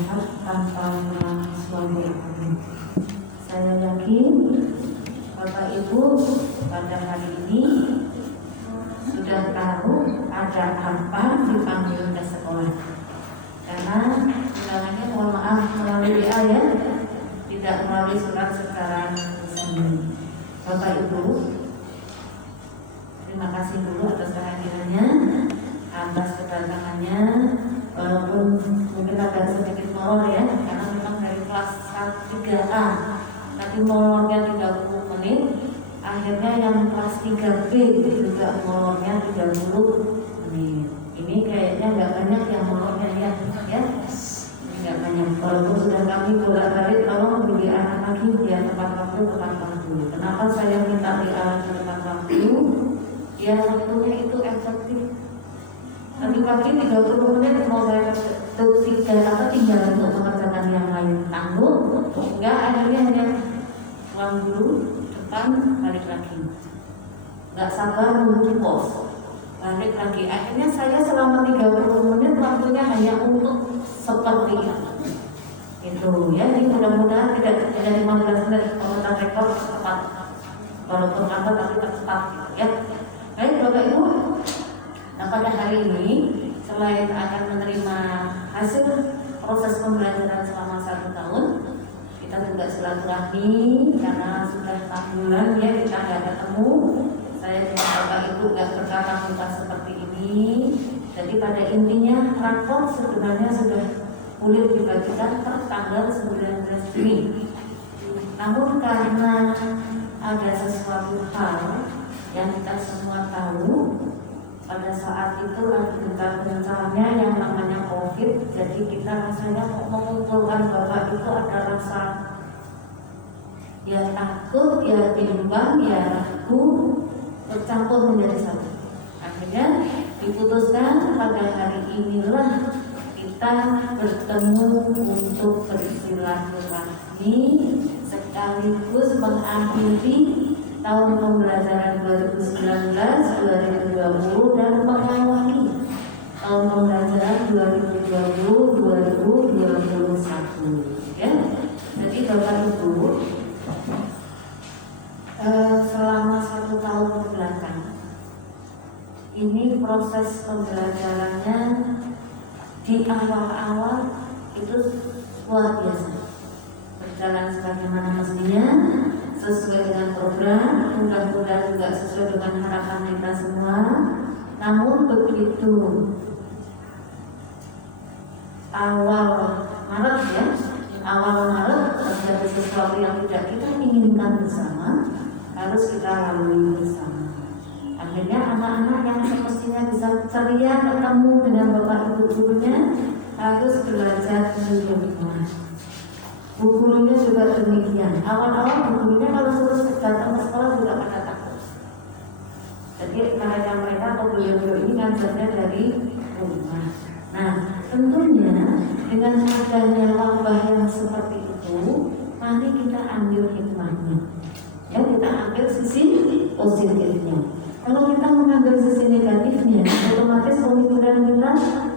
sehat tanpa mengalami suami. Saya yakin Bapak Ibu pada hari ini sudah tahu ada apa dipanggil ke sekolah. Karena undangannya mohon maaf melalui WA ya, tidak melalui surat secara resmi. Bapak Ibu, terima kasih dulu atas kehadirannya, atas kedatangannya. Walaupun mungkin agak sedikit molor ya, karena memang dari kelas 3A, tapi molornya 30 menit. Akhirnya yang kelas 3B juga molornya 30 menit. Ini kayaknya nggak banyak yang molornya ya. Ini nggak banyak. Walaupun sudah kami bolak-balik, tolong beli anak lagi biar tepat waktu. Kenapa saya minta di tepat waktu? Ya waktunya itu efektif. Nanti pagi 30 menit mau saya tinggal untuk mengerjakan yang lain tanggung. Enggak, akhirnya hanya pulang dulu, depan balik lagi. Enggak sabar menunggu pos, balik lagi. Akhirnya saya selama 30 menit waktunya hanya untuk seperti itu ya. Jadi mudah-mudahan tidak 15 menit pemetaan rekor tepat. Walaupun lambat tapi tepat ya. Baik Bapak Ibu. Nah pada hari ini selain akan menerima hasil proses pembelajaran selama 1 tahun, kita juga silaturahmi karena sudah 6 bulan ya kita nggak ketemu. Saya dengan Bapak Ibu nggak bertatap muka seperti ini. Jadi pada intinya rapor sebenarnya sudah boleh dibagikan per tanggal 19 Juni. Namun karena ada sesuatu hal yang kita semua tahu, pada saat itu lagi gencar-gencarnya yang namanya COVID, jadi kita rasanya mengumpulkan Bapak itu ada rasa ya takut, ya bimbang, ya ragu, bercampur menjadi satu. Akhirnya diputuskan pada hari inilah kita bertemu untuk bersilaturahmi sekaligus mengakhiri tahun pembelajaran 2019-2020 dan mengawali tahun pembelajaran 2020-2021 ya. Jadi Bapak Ibu selama 1 tahun kebelakang ini proses pembelajarannya di awal-awal itu luar biasa, berjalan sebagaimana mestinya, sesuai dengan program, mudah-mudahan juga sesuai dengan harapan kita semua. Namun begitu awal Maret ya, terjadi sesuatu yang tidak kita inginkan bersama, harus kita lalui bersama. Akhirnya anak-anak yang semestinya bisa ceria ketemu dengan Bapak Ibu gurunya harus belajar di rumah. Bu gurunya juga demikian. Awal-awal bu gurunya kalau suruh datang ke sekolah juga pada takut. Jadi mereka atau beliau-beliau ini ngajarnya dari rumah. Nah, tentunya dengan adanya wabah yang seperti itu, mari kita ambil hikmahnya. Ya, kita ambil sisi positifnya. Kalau kita mengambil sisi negatifnya, otomatis pemikiran kita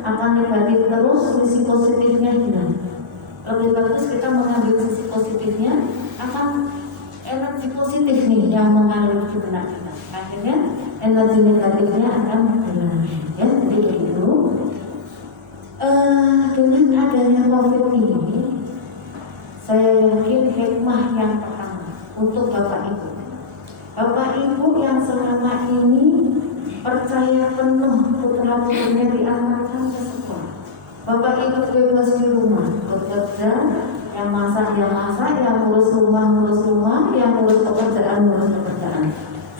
akan negatif terus, sisi positifnya hilang. Lebih bagus kita mengambil sisi positifnya, akan energi positif nih yang mengalir di benak kita. Akhirnya energi negatifnya akan hilang. Ya, jadi begitu. Dengan adanya COVID ini, saya yakin hikmah yang pertama untuk Bapak Ibu. Bapak Ibu yang selama ini percaya penuh putra-putrinya diamankan ke sekolah. Bapak Ibu bebas di rumah, bekerja, yang masak, yang ngurus rumah, yang ngurus pekerjaan.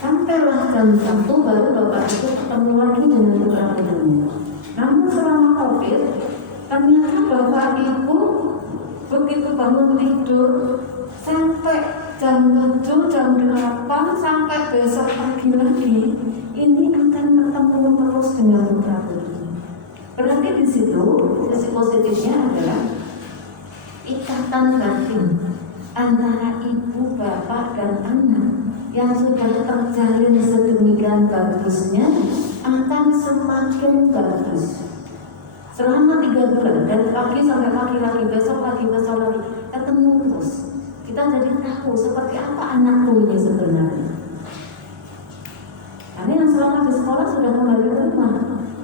Sampailah jam 1 baru Bapak Ibu ketemu lagi dengan putra-putrinya. Namun selama COVID, ternyata Bapak Ibu begitu bangun tidur sampai jam 7, jam 8, sampai besok pagi lagi, ini akan ketemu terus dengan putra-putrinya. Berarti di situ sisi positifnya adalah ikatan batin antara ibu, bapak, dan anak yang sudah terjalin sedemikian bagusnya akan semakin bagus. selama 3 bulan, dari pagi sampai pagi lagi, besok lagi, ketemu terus. Kita jadi tahu seperti apa anakku ini sebenarnya. Karena yang selama di sekolah sudah kembali ke rumah.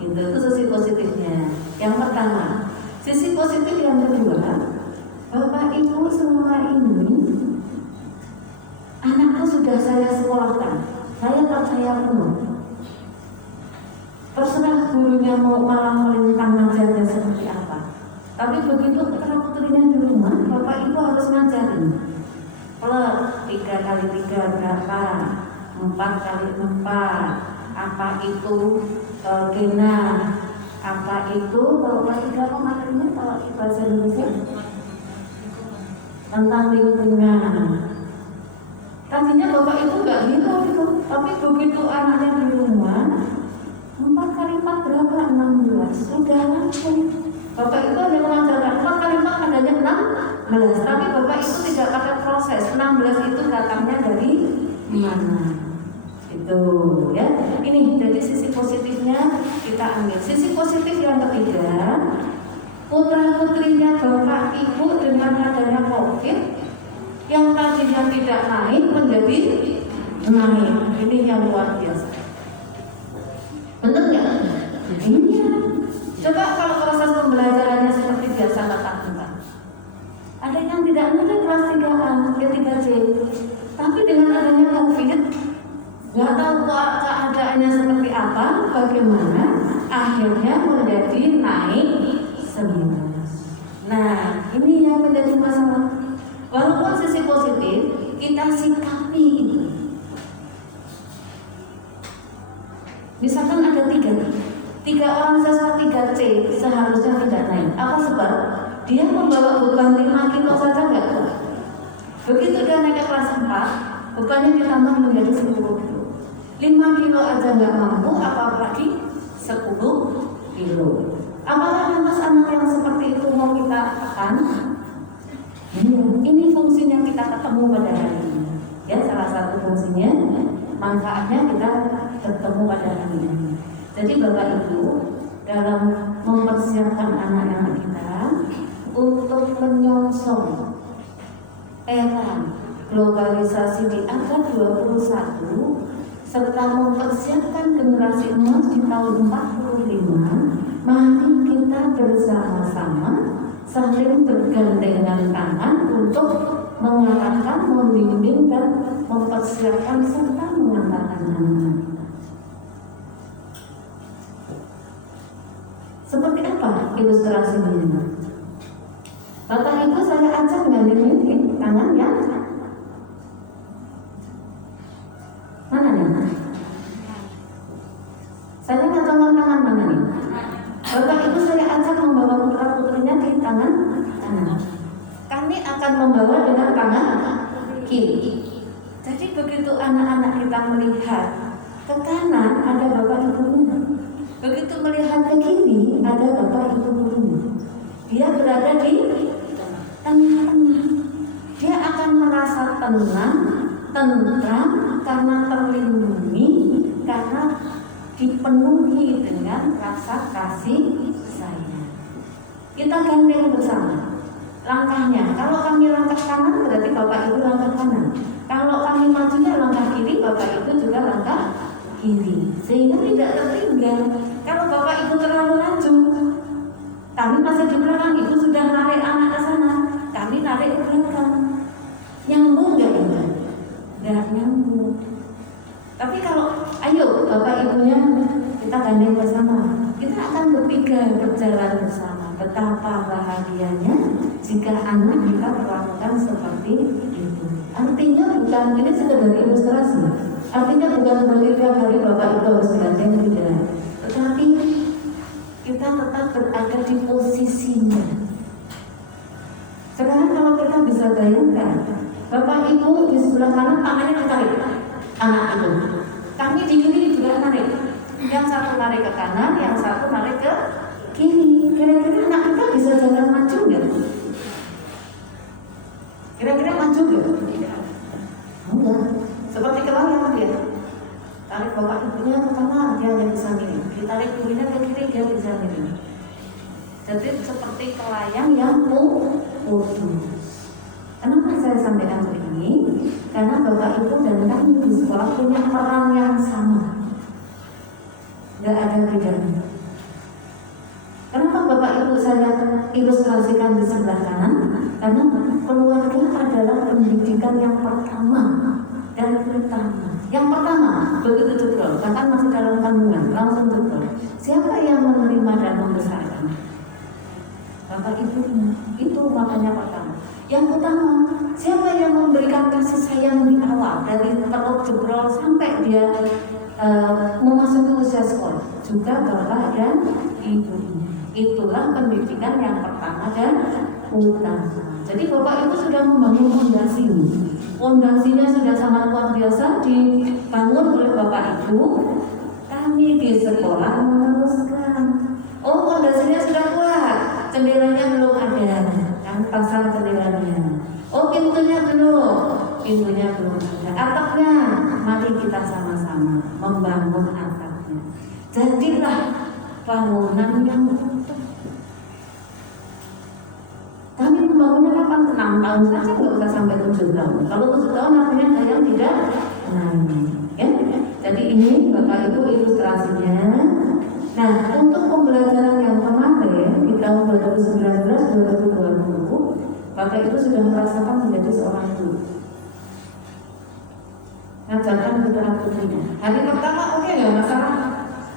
Itu sisi positifnya. Yang pertama. Sisi positif yang kedua, Bapak Ibu selama ini anakku sudah saya sekolahkan. Saya percaya penuh. Terserah gurunya mau malah melintang ngajarnya seperti apa. Tapi begitu putra-putrinya di rumah, Bapak Ibu harus ngajarin. Plus 3 kali 3 berapa? 4 kali 4. Apa itu genah? Apa itu kalau ketiga apa materinya kalau bahasa Indonesia? Tentang lingkungan. Tadinya Bapak Ibu nggak gitu, tapi begitu anaknya di rumah 4 kali 4 berapa? 16. Sudah langsung. Bapak Ibu hanya mengajarkan 4 kali 4 adanya 16. Tapi Bapak Ibu tidak pakai proses. 16 itu datangnya dari mana? Itu ya. Ini jadi sisi positifnya kita ambil. Sisi positif yang ketiga, putra-putrinya Bapak Ibu dengan adanya COVID yang tadinya tidak naik menjadi naik. Ini yang luar biasa. Benar nggak? Iya. Coba kalau proses pembelajarannya seperti biasa tatap muka. Ada yang tidak naik kelas 3A, 3C. Tapi dengan adanya COVID, nggak tahu keadaannya seperti apa, bagaimana, akhirnya menjadi naik 11. Nah, ini yang menjadi masalah. Walaupun sisi positif, kita sikapi itu. Misalkan ada 3 orang siswa 3C seharusnya tidak naik. Apa sebab? Dia membawa beban 5 kilo saja nggak kuat. Begitu dia naik ke kelas 4, bebannya ditambah menjadi 10 kilo. 5 kilo aja nggak mampu, apalagi 10 kilo. Apakah lantas anak yang seperti itu mau kita tekan? Ini fungsinya kita ketemu pada hari ini. Ya, salah satu fungsinya, manfaatnya kita ketemu pada hari ini. Jadi Bapak Ibu dalam mempersiapkan anak-anak kita untuk menyongsong era globalisasi di abad 21 serta mempersiapkan generasi emas di tahun 45, mari kita bersama-sama saling bergandengan tangan untuk mengarahkan, membimbing dan mempersiapkan serta mengantarkan anak-anak. Seperti apa ilustrasinya? Bapak Ibu saya ajak gandeng tangan ya. Mana nih? Saya ngacungkan tangan mana nih? Bapak Ibu saya ajak membawa putra-putrinya di tangan kanan. Kami akan membawa dengan tangan kiri. Jadi begitu anak-anak kita melihat ke kanan ada Bapak Ibunya. Begitu melihat ke kiri ada Bapak Ibu gurunya. Dia berada di tengah-tengah. Dia akan merasa tenang, tentram karena terlindungi, karena dipenuhi dengan rasa kasih sayang. Kita gandeng bersama langkahnya. Kalau kami langkah kanan berarti Bapak Ibu langkah kanan. Kalau kami majunya langkah kiri, Bapak Ibu juga langkah kiri. Sehingga tidak tertinggal. Kalau Bapak Ibu terlalu maju, kami masih di belakang, Ibu sudah narik anak ke sana, kami narik ke belakang. Nyambung nggak ini? Nggak nyambung. Tapi kalau ayo Bapak Ibunya kita gandeng bersama, kita akan bertiga berjalan bersama. Betapa bahagianya jika anak kita perlakukan seperti itu. Artinya bukan ini sekedar ilustrasi. Artinya bukan berarti tiap hari Bapak Ibu harus gandeng tidak. Tetapi kita tetap berada di posisinya. Sekarang kalau kita bisa bayangkan, Bapak Ibu di sebelah kanan tangannya ditarik anak itu. Kami di kiri juga narik. Yang satu narik ke kanan, yang satu narik ke kiri. Kira-kira anak kita bisa jalan maju nggak? Kira-kira maju nggak? Enggak. Seperti kelayang dia. Tarik Bapak Ibunya ke kanan, dia hanya bisa milih. Ditarik ibunya ke kiri, dia bisa milih. Jadi seperti kelayang yang putus. Kenapa saya sampaikan begini? Karena Bapak Ibu dan kami di sekolah punya peran yang sama, nggak ada bedanya. Kenapa Bapak Ibu saya ilustrasikan di sebelah kanan? Karena keluarga adalah pendidikan yang pertama dan utama. Yang pertama, begitu betul, bahkan masih dalam kandungan, langsung betul. Siapa yang menerima dan membesarkan? Bapak Ibu, itu makanya pertama. Yang utama, siapa yang memberikan kasih sayang di awal dari perut jebrol sampai dia memasuki usia sekolah? Juga Bapak dan Ibu. Itulah pendidikan yang pertama dan utama. Jadi Bapak Ibu sudah membangun fondasi. Fondasinya sudah sangat luar biasa dibangun oleh Bapak Ibu. Kami di sekolah meneruskan. Oh, fondasinya sudah kuat, jendelanya belum ada, kan pasang jendelanya. Oh, pintunya belum ada. Atapnya, mari kita sama-sama membangun atapnya. Jadilah bangunan yang utuh. Kami membangunnya kapan? 6 tahun saja, nggak usah sampai 7 tahun. Kalau 7 tahun artinya saya tidak ya? Jadi ini Bapak Ibu ilustrasinya. Nah, untuk pembelajaran yang kemarin di tahun 2019-2020, Bapak Ibu sudah merasakan menjadi seorang guru. Ngajarkan putra putrinya. Hari pertama oke, nggak masalah.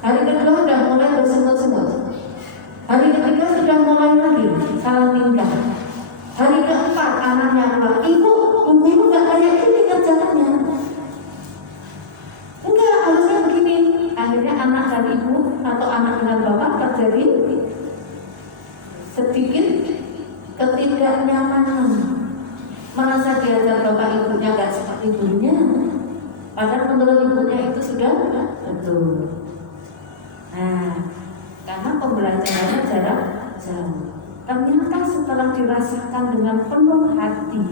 Hari kedua sudah mulai bersemut-semut. Hari ketiga sudah mulai lagi salah tingkah. Hari keempat anaknya bilang, ibu nggak kayak ini kerjaannya. Enggak, harusnya begini. Akhirnya anak dan ibu atau anak dengan bapak terjadi sedikit ketidaknyamanan. Merasa diajar bapak ibunya nggak seperti gurunya. Padahal menurut ibunya itu sudah betul. Nah, karena pembelajarannya jarak jauh. Ternyata setelah dirasakan dengan penuh hati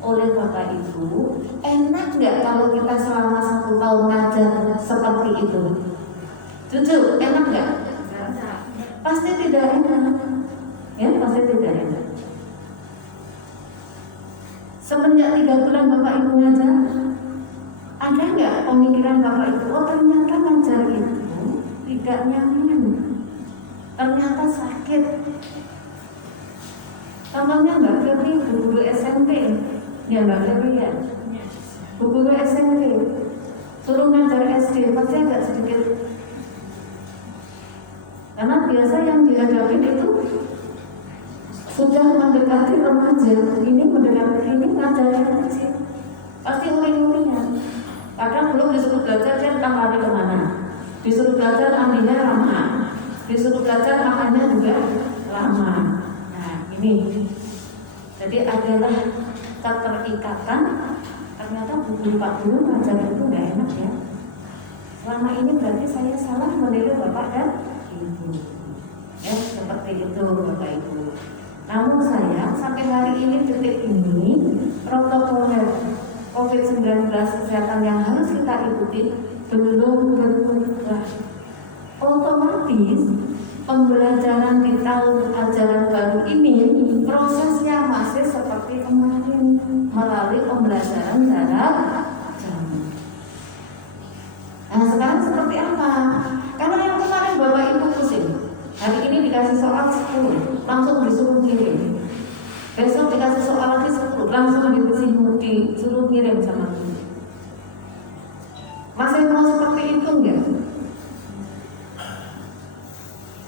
oleh Bapak Ibu, enak nggak kalau kita selama 1 tahun ngajar seperti itu? Jujur, enak nggak? Pasti tidak enak. Ya, pasti tidak enak. Semenjak 3 bulan Bapak Ibu ngajar, ada nggak pemikiran Bapak Ibu? Oh, ternyata ngajar itu tidak nyaman, ternyata sakit. Contohnya Mbak Firly, guru SMP, ya Mbak Firly ya, guru SMP, suruh ngajar SD pasti agak sedikit, karena biasa yang dihadapi itu sudah mendekati remaja, ini mendekati ini ngajarnya kecil, pasti uring-uringan. Kadang belum disuruh belajar dia entah lari kemana, disuruh belajar mandinya lama, disuruh belajar makannya juga lama. Ini, jadi adalah keterikatan. Ternyata Pak Guru ngajar itu nggak enak ya. Selama ini berarti saya salah menilai Bapak dan Ibu. Ya, seperti itu Bapak Ibu. Namun sayang sampai hari ini detik ini protokol COVID-19 kesehatan yang harus kita ikuti belum berubah. Otomatis pembelajaran di tahun ajaran baru ini prosesnya masih seperti kemarin melalui pembelajaran jarak jauh. Nah, sekarang seperti apa? Karena yang kemarin Bapak Ibu pusing, hari ini dikasih soal 10 langsung disuruh kirim, besok dikasih soal lagi 10 langsung disuruh kirim sama guru. Masih mau seperti itu enggak?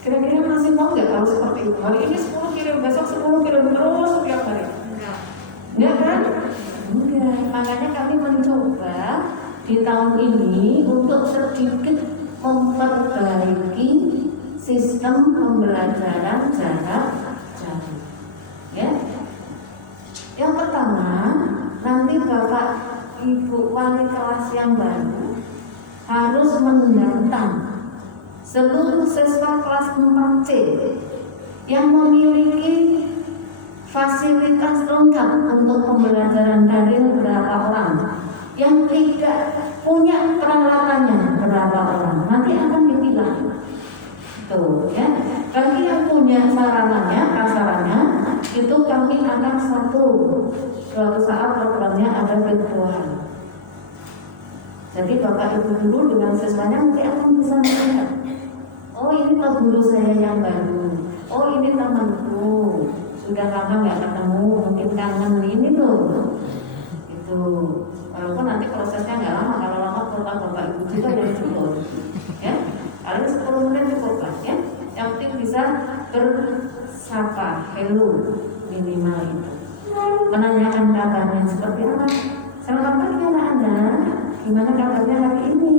Kira-kira masih mau nggak kalau seperti itu? Hari ini 10 kirim, besok 10 kirim terus setiap hari? Enggak kan? Enggak. Makanya kami mencoba di tahun ini untuk sedikit memperbaiki sistem pembelajaran jarak jauh. Ya. Yang pertama, nanti Bapak Ibu wali kelas yang baru harus mendaftar seluruh siswa kelas 4C yang memiliki fasilitas lengkap untuk pembelajaran daring berapa orang, yang tidak punya peralatannya berapa orang, nanti akan dipilah Tuh ya, bagi yang punya sarananya, prasarannya itu kami akan suatu saat programnya ada virtual. Jadi Bapak Ibu dulu dengan siswanya mungkin akan bisa melihat, oh ini Pak guru saya yang baru, oh ini temanku, sudah lama nggak ketemu, mungkin kangen ini loh. Itu walaupun nanti prosesnya nggak lama, kalau lama program Bapak Ibu juga dari cukup ya, paling 10 menit cukup lah ya. Yang penting bisa bersapa, hello minimal itu, menanyakan kabarnya seperti apa. Selamat pagi anak-anak, gimana kabarnya hari ini?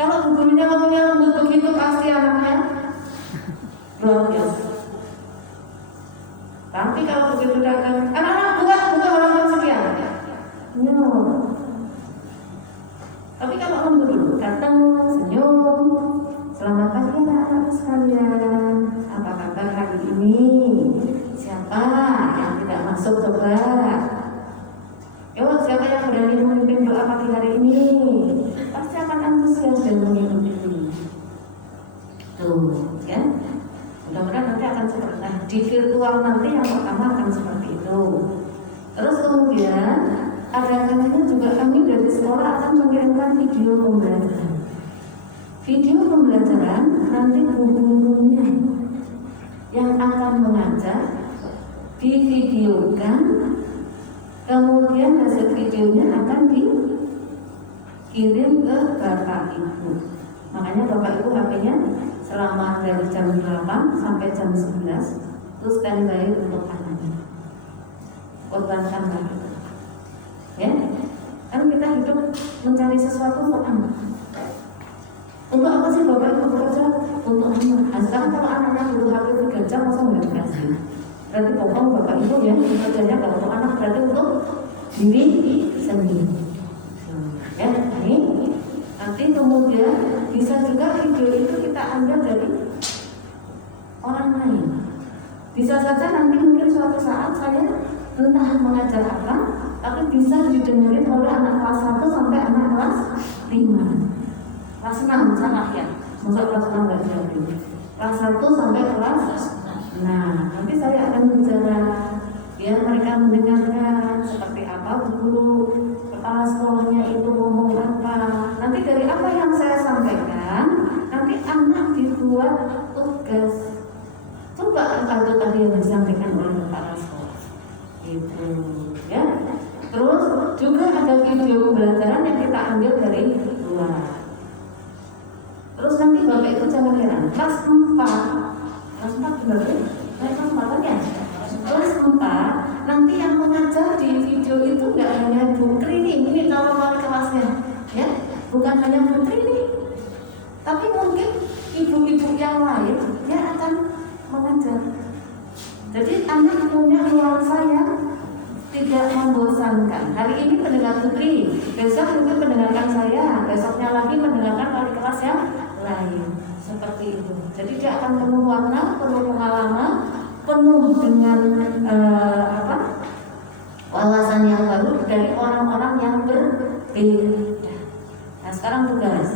Kalau gurunya ngomongnya lembut begitu pasti anaknya luar biasa. Tapi kalau begitu datang, anak-anak buka halaman sekian. No. Tapi kalau lembut dulu, datang senyum. Selamat pagi anak-anak sekalian. Apa kabar hari ini? Siapa yang tidak masuk coba? Yuk, siapa yang berani memimpin doa pagi hari ini? Pasti akan antusias dan mengikuti. Tuh, ya. Mudah-mudahan nanti akan seperti di virtual nanti yang pertama akan seperti itu. Terus kemudian ada kalanya juga kami dari sekolah akan mengirimkan video pembelajaran. Video pembelajaran nanti gurunya yang akan mengajar divideokan, kemudian hasil videonya akan dikirim ke Bapak Ibu. Makanya Bapak Ibu HP-nya selama dari jam 8 sampai jam 11 terus standby untuk anaknya. Korbankan Bapak. Ya, kan kita hidup mencari sesuatu untuk anak. Untuk apa sih Bapak Ibu bekerja? Untuk anak. Nah, sekarang kalau anaknya butuh HP 3 jam masa nggak dikasih? Berarti bohong Bapak Ibu ya, bekerjanya nggak untuk anak, berarti untuk diri sendiri. Ya, ini nanti kemudian bisa juga video itu kita ambil dari orang lain. Bisa saja nanti mungkin suatu saat saya entah mengajar apa, tapi bisa didengarin oleh anak kelas 1 sampai anak kelas 5. Kelas 6 salah ya, masuk kelas 6 nggak jadi. Kelas 1 sampai kelas 6. Nanti saya akan bicara biar mereka mendengarkan seperti apa guru kepala sekolahnya itu ngomong apa. Nanti dari apa yang saya sampaikan, nanti anak dibuat tugas. Coba itu tadi yang disampaikan oleh kepala sekolah. Itu ya. Terus juga ada video pembelajaran yang kita ambil dari luar. Terus nanti Bapak Ibu jangan heran, kelas 4 berarti kelas 4 ya? Kelas 4 nanti yang mengajar di video itu nggak hanya Bu Trini, ini nama wali kelasnya, ya, bukan hanya Bu Trini, tapi mungkin ibu-ibu yang lain yang akan mengajar. Jadi anak punya nuansa yang tidak membosankan. Hari ini pendengar Putri, besok mungkin mendengarkan saya, besoknya lagi mendengarkan wali kelas yang lain, seperti itu. Jadi dia akan penuh warna, penuh pengalaman, penuh dengan wawasan yang baru dari orang-orang yang berbeda. Nah sekarang tugas.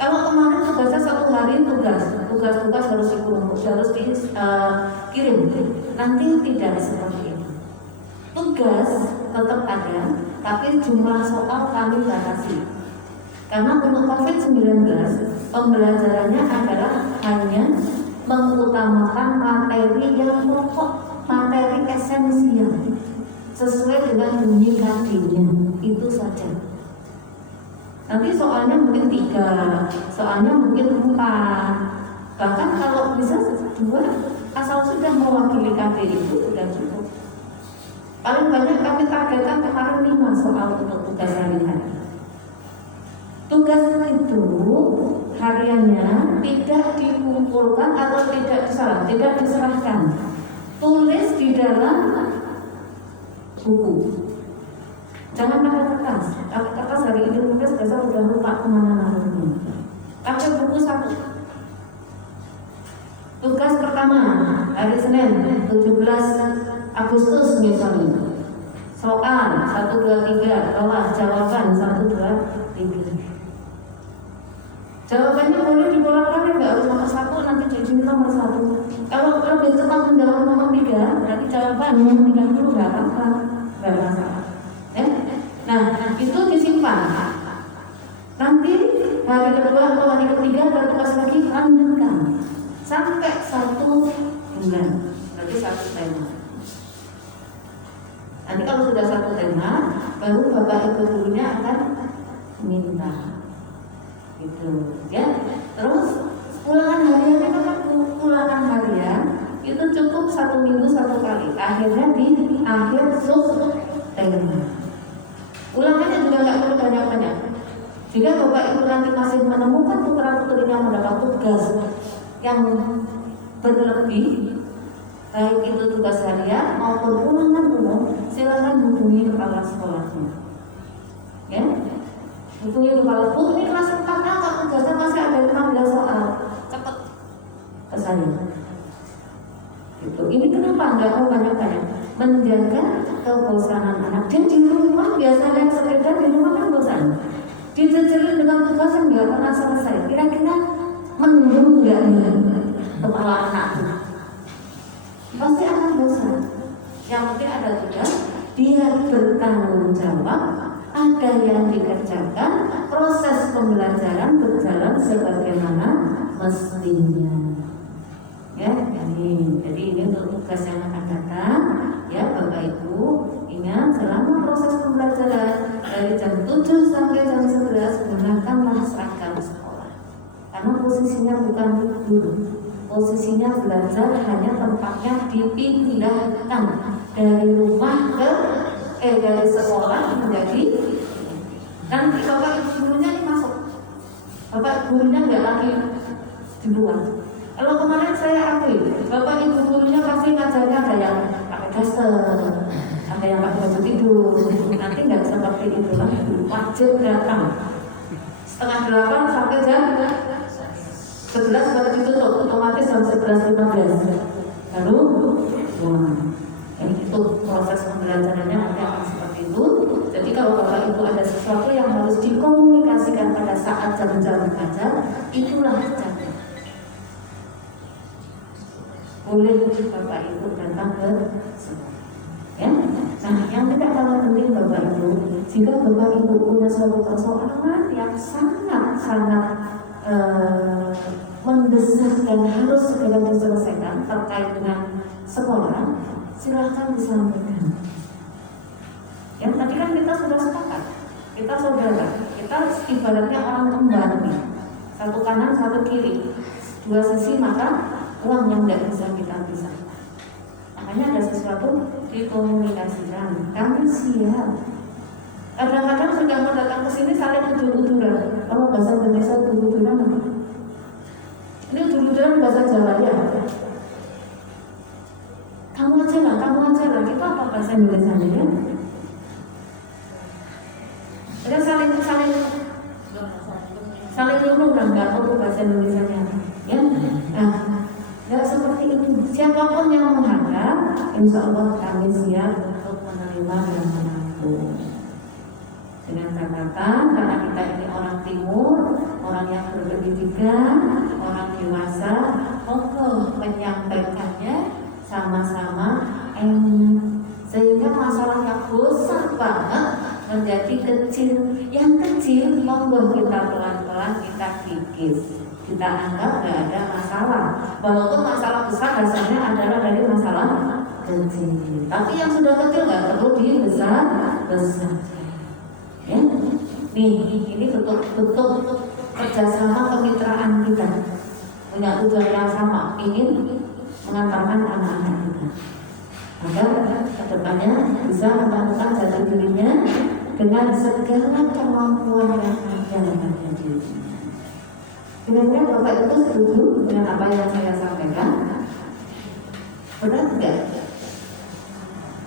Kalau kemarin tugasnya 1 hari tugas harus dikumpul, harus dikirim. Nanti tidak seperti itu. Tugas tetap ada, tapi jumlah soal kami batasi. Karena untuk COVID-19 pembelajarannya adalah hanya mengutamakan materi yang pokok, materi esensial sesuai dengan bunyi kajiannya, itu saja. Nanti soalnya mungkin 3, soalnya mungkin 4, bahkan kalau bisa 2, asal sudah mewakili KD itu sudah cukup. Paling banyak kami targetkan kemarin 5 soal untuk tugas hari-hari. Tugas itu hariannya tidak dikumpulkan atau tidak diserahkan. Tulis di dalam buku. Jangan pakai kertas. Pakai kertas hari ini tulis, besok udah lupa kemana naruhnya. Pakai buku 1. Tugas pertama hari Senin 17 Agustus misalnya. Soal 1, 2, 3, bawah jawaban 1, 2, 3. Jawabannya boleh dibolak-balik, nggak harus nomor 1, nanti jadi nomor 1. Kalau lebih cepat menjawab nomor 3, berarti jawaban nomor 3 dulu nggak apa-apa, nggak masalah. Nah, itu disimpan. Nanti hari kedua atau hari ketiga ada tugas lagi, lanjutkan sampai 1 bulan, berarti 1 tema. Nanti kalau sudah 1 tema, baru bapak ibu gurunya akan minta. Gitu ya. Terus ulangan hariannya kan ulangan harian itu cukup 1 minggu 1 kali, akhirnya di akhir sub tema. Ulangannya juga nggak perlu banyak-banyak. Jika bapak ibu nanti masih menemukan putra putrinya mendapat tugas yang berlebih, baik itu tugas harian maupun ulangan umum, silakan hubungi kepala sekolahnya. Ya, hubungi kepala sekolah. Ini kelas 4A kok tugasnya masih ada 15 soal, cepat ke saya. Gitu. Ini kenapa nggak mau banyak-banyak? Menjaga kebosanan anak. Dia di rumah biasanya sepeda di rumah kan bosan. Dijejelin dengan tugas yang nggak pernah selesai. Kira-kira mendung nggak nih kepala anak? Pasti akan bosan. Yang penting ada tugas, dia bertanggung jawab, ada yang dikerjakan, proses pembelajaran berjalan sebagaimana mestinya. Ya, jadi ini untuk tugas yang akan datang. Ya, Bapak Ibu, ingat selama proses pembelajaran dari jam 7 sampai jam 11 gunakanlah seragam sekolah. Karena posisinya bukan guru. Posisinya belajar, hanya tempatnya dipindahkan dari rumah ke dari sekolah menjadi. Nanti bapak ibu gurunya ini masuk, bapak gurunya nggak lagi di luar. Kalau kemarin saya akui, bapak ibu gurunya pasti ngajarnya ada yang pakai daster, ada yang pakai baju tidur. Nanti nggak seperti itu lagi, wajib datang setengah 8 sampai jam 11 baru ditutup, otomatis jam 11.15. Lalu, itu proses pembelajarannya nanti akan seperti itu. Jadi kalau bapak ibu ada sesuatu yang harus dikomunikasikan pada saat jam-jam belajar, itulah caranya. Boleh bapak ibu datang ke sekolah. Ya? Nah, yang tidak kalah penting bapak ibu, jika bapak ibu punya suatu persoalan yang sangat mendesak dan harus segera diselesaikan terkait dengan sekolah, silahkan disampaikan. Yang tadi kan kita sudah sepakat, kita saudara, kita ibaratnya orang kembar nih, satu kanan satu kiri, 2 sisi maka uang yang tidak bisa kita pisahkan. Makanya ada sesuatu dikomunikasikan, kami siap. Kadang-kadang sudah mau datang ke sini saling udur-uduran. Kalau bahasa Indonesia udur-uduran apa? Ini udur-uduran bahasa Jawa ya. Kamu aja lah, kita apa bahasa Indonesia ya? Kita saling nyuruh dan nggak tahu bahasa Indonesia nya, ya. Nah, nggak seperti itu. Siapapun yang menghadap, insya Allah kami siap untuk menerima dan menampung. Dengan catatan, karena kita ini orang timur, orang yang berpendidikan, orang dewasa, monggo menyampaikannya sama-sama sehingga masalah yang besar banget menjadi kecil. Yang kecil monggo kita pelan-pelan kita kikis, kita anggap gak ada masalah, walaupun masalah besar dasarnya adalah dari masalah kecil. Tapi yang sudah kecil gak perlu dibesar. Ya, nih ini bentuk kerjasama kemitraan kita, punya tujuan yang sama, ingin mengantarkan anak-anak kita agar kedepannya bisa menemukan jati dirinya dengan segala kemampuan yang ada pada dirinya. Kira-kira Bapak itu setuju dengan apa yang saya sampaikan? Berat enggak?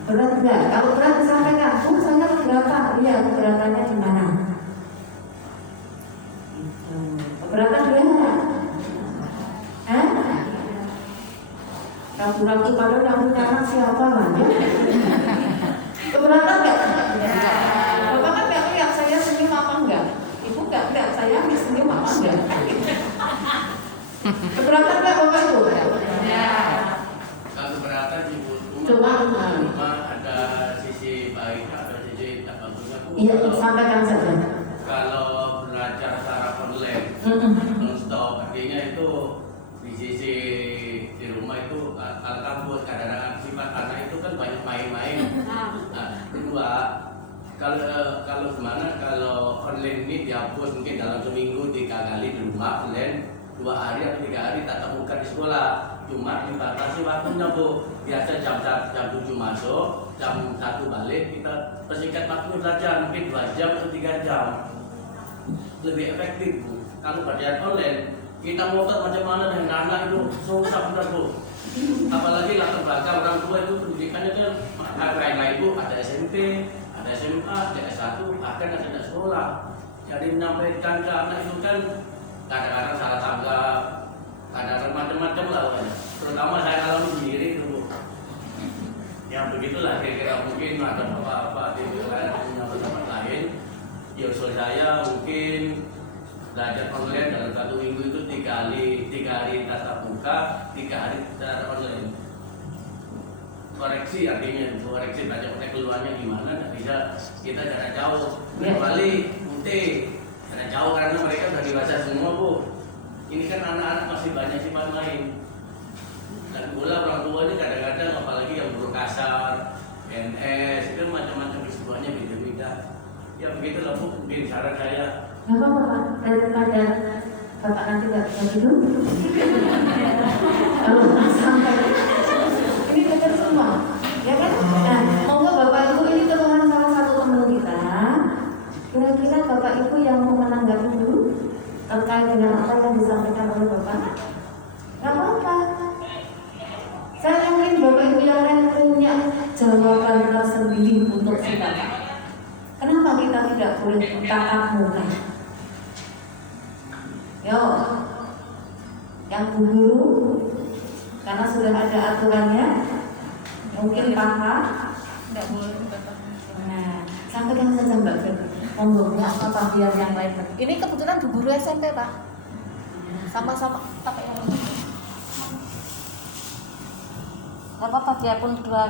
Berat enggak? Kalau berat disampaikan, saya keberatan. Iya, keberatannya di mana? Keberatan dia enggak? Ragu-ragu pada yang punya anak siapa lah ya? Keberatan enggak? Bapak kan enggak lihat saya senyum apa enggak? Ibu enggak lihat saya senyum apa enggak? Keberatan nggak Bapak Ibu? Ya. Kalau keberatan Ibu, cuma ada sisi baiknya, ada sisi tak bagusnya. Iya, sampaikan saja. Kalau belajar secara online, non-stop, artinya itu di sisi di rumah itu kalau kampus kadang-kadang sifat anak itu kan banyak main-main. Nah, kedua, kalau gimana kalau online ini dihapus mungkin dalam seminggu 3 kali di rumah online, 2 hari atau 3 hari tatap muka di sekolah, cuma dibatasi waktunya Bu. Biasa jam 7 masuk, jam 1 balik, kita persingkat waktu belajar mungkin 2 jam atau 3 jam, lebih efektif Bu. Kalau belajar online kita ngotot macam mana dengan anak itu susah benar Bu. Apalagi latar belakang orang tua itu pendidikannya kan lain-lain Bu, ada SMP, ada SMA, ada S1, bahkan ada sekolah. Jadi menyampaikan ke anak itu kan kadang-kadang salah tanggap, kadang-kadang macam-macam lah pokoknya. Terutama saya alami sendiri itu Bu. Ya begitulah kira-kira, mungkin ada apa-apa di tempat lain. Ya usul saya mungkin belajar online dalam 1 minggu itu 3 hari tatap muka, 3 hari secara online. Koreksi artinya, koreksi baca keluarnya gimana, nggak bisa kita jarak jauh. Kecuali jarak jauh karena mereka sudah dewasa semua Bu. Ini kan anak-anak masih banyak sifat main. Dan pula orang tua ini kadang-kadang apalagi yang guru kasar, PNS, itu macam-macam peristiwanya beda-beda. Ya begitulah Bu, mungkin saran saya. Nggak apa-apa Pak, daripada Bapak nanti nggak bisa tidur. Sampai ini dekat semua, ya kan? Nah, monggo Bapak Ibu, ini keluhan salah satu teman kita. Kira-kira Bapak Ibu yang mau menanggapi dulu terkait dengan apa yang disampaikan oleh Bapak? Nggak apa-apa. Saya yakin Bapak Ibu yang lain punya jawaban tersendiri untuk kita. Kenapa kita tidak boleh tatap muka? Yo, yang guru, karena sudah ada aturannya, mungkin paham. Tidak boleh tatap muka. Nah, sampaikan saja Mbak Fir. Monggo, apa biar yang lain. Ini kebetulan Bu Guru SMP Pak. Sama-sama pakai yang ini. Gak apa-apa, dia pun 2